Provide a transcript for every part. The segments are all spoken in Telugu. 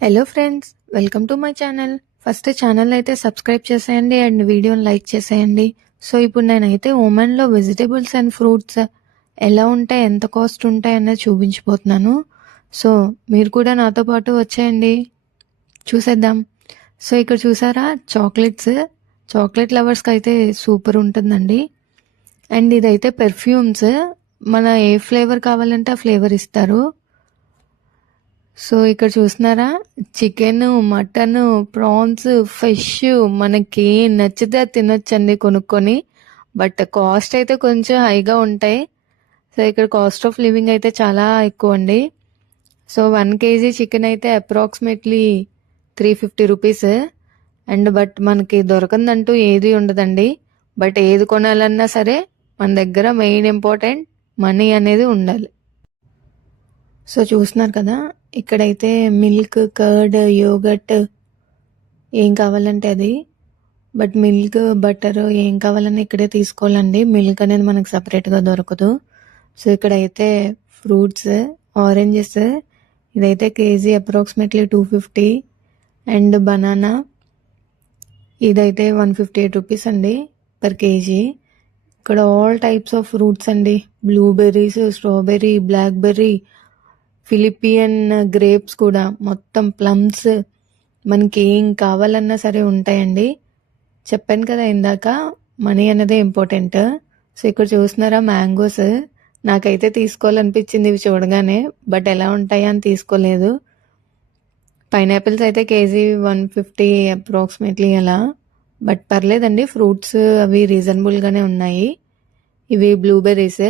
Hello friends, welcome to my channel. First channel అయితే సబ్స్క్రైబ్ చేసేయండి అండ్ వీడియోని లైక్ చేసేయండి. సో ఇప్పుడు నేనైతే ఓమెన్లో వెజిటేబుల్స్ అండ్ ఫ్రూట్స్ ఎలా ఉంటాయి, ఎంత కాస్ట్ ఉంటాయి అన్నది చూపించిపోతున్నాను. సో మీరు కూడా నాతో పాటు వచ్చేయండి, చూసేద్దాం. సో ఇక్కడ చూసారా చాక్లెట్ లవర్స్కి అయితే సూపర్ ఉంటుందండి. అండ్ ఇదైతే పెర్ఫ్యూమ్స్, మన ఏ ఫ్లేవర్ కావాలంటే ఆ ఫ్లేవర్ ఇస్తారు. సో ఇక్కడ చూస్తున్నారా, చికెన్, మటన్, ప్రాన్స్, ఫిష్ మనకి నచ్చితే అది తినొచ్చండి కొనుక్కొని. బట్ కాస్ట్ అయితే కొంచెం హైగా ఉంటాయి. సో ఇక్కడ కాస్ట్ ఆఫ్ లివింగ్ అయితే చాలా ఎక్కువ అండి. సో 1 kg చికెన్ అయితే అప్రాక్సిమేట్లీ 350 రూపీస్. అండ్ బట్ మనకి దొరకందంటూ ఏది ఉండదండి. బట్ ఏది కొనాలన్నా సరే మన దగ్గర మెయిన్ ఇంపార్టెంట్ మనీ అనేది ఉండాలి. సో చూస్తున్నారు కదా, ఇక్కడైతే మిల్క్, కర్డ్, యోగట్ ఏం కావాలంటే అది. బట్ మిల్క్, బటర్ ఏం కావాలన్నా ఇక్కడే తీసుకోవాలండి. మిల్క్ అనేది మనకు సపరేట్గా దొరకదు. సో ఇక్కడైతే ఫ్రూట్స్, ఆరెంజెస్, ఇదైతే కేజీ అప్రాక్సిమేట్లీ 250. అండ్ బనానా ఇదైతే 158 రూపీస్ అండి పర్ కేజీ. ఇక్కడ ఆల్ టైప్స్ ఆఫ్ ఫ్రూట్స్ అండి, బ్లూబెర్రీస్, స్ట్రాబెర్రీ, బ్లాక్బెర్రీ, ఫిలిపియన్ గ్రేప్స్ కూడా, మొత్తం ప్లమ్స్, మనకి ఏం కావాలన్నా సరే ఉంటాయండి. చెప్పాను కదా ఇందాక, మనీ అనేది ఇంపార్టెంట్. సో ఇక్కడ చూస్తున్నారా మ్యాంగోస్, నాకైతే తీసుకోవాలనిపించింది ఇవి చూడగానే, బట్ ఎలా ఉంటాయా అని తీసుకోలేదు. పైనాపిల్స్ అయితే కేజీ 150 అప్రాక్సిమేట్లీ అలా. బట్ పర్లేదండి, ఫ్రూట్స్ అవి రీజనబుల్గానే ఉన్నాయి. ఇవి బ్లూబెర్రీస్.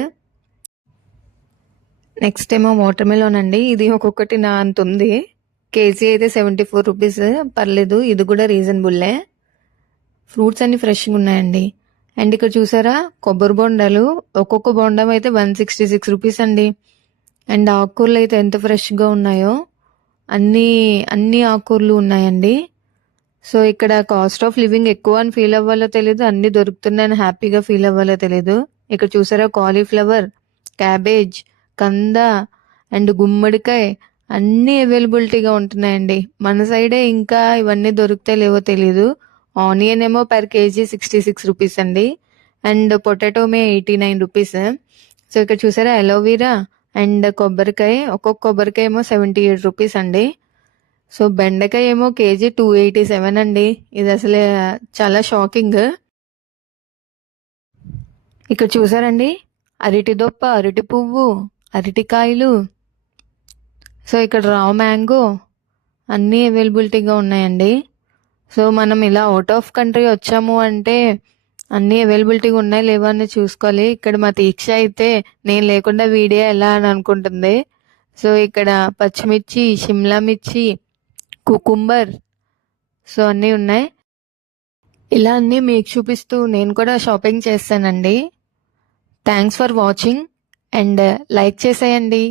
నెక్స్ట్ ఏమో వాటర్ మెలోన్ అండి. ఇది ఒక్కొక్కటి నా అంత ఉంది. కేజీ అయితే 74 రూపీస్. పర్లేదు, ఇది కూడా రీజనబుల్లే. ఫ్రూట్స్ అన్ని ఫ్రెష్గా ఉన్నాయండి. అండ్ ఇక్కడ చూసారా కొబ్బరి బొండాలు, ఒక్కొక్క బొండం అయితే 166 రూపీస్ అండి. అండ్ ఆకుకూరలు అయితే ఎంత ఫ్రెష్గా ఉన్నాయో, అన్ని ఆకుకూరలు ఉన్నాయండి. సో ఇక్కడ కాస్ట్ ఆఫ్ లివింగ్ ఎక్కువ అని ఫీల్ అవ్వాలో తెలియదు, అన్ని దొరుకుతున్నాయని హ్యాపీగా ఫీల్ అవ్వాలో తెలియదు. ఇక్కడ చూసారా కాలీఫ్లవర్, క్యాబేజ్, కంద అండ్ గుమ్మడికాయ అన్నీ అవైలబిలిటీగా ఉంటున్నాయండి. మన సైడే ఇంకా ఇవన్నీ దొరుకుతాయి లేవో తెలీదు. ఆనియన్ ఏమో పర్ కేజీ 66 రూపీస్ అండి. అండ్ పొటాటోమే 89 రూపీస్. సో ఇక్కడ చూసారా అలోవీరా అండ్ కొబ్బరికాయ, ఒక్కొక్క కొబ్బరికాయ ఏమో 78 రూపీస్ అండి. సో బెండకాయ ఏమో కేజీ 287 అండి. ఇది అసలు చాలా షాకింగ్. ఇక్కడ చూసారండి అరటి దొప్ప, అరటి పువ్వు, అరటికాయలు. సో ఇక్కడ రా మ్యాంగో అన్నీ అవైలబిలిటీగా ఉన్నాయండి. సో మనం ఇలా అవుట్ ఆఫ్ కంట్రీ వచ్చాము అంటే అన్నీ అవైలబిలిటీగా ఉన్నాయి లేవో అని చూసుకోవాలి. ఇక్కడ మా దీక్ష అయితే నేను లేకుండా వీడియో ఎలా అని అనుకుంటుంది. సో ఇక్కడ పచ్చిమిర్చి, షిమ్లా మిర్చి, కుకుంబర్, సో అన్నీ ఉన్నాయి. ఇలా అన్నీ మీకు చూపిస్తూ నేను కూడా షాపింగ్ చేస్తానండి. Thanks for watching and like చేసేయండి.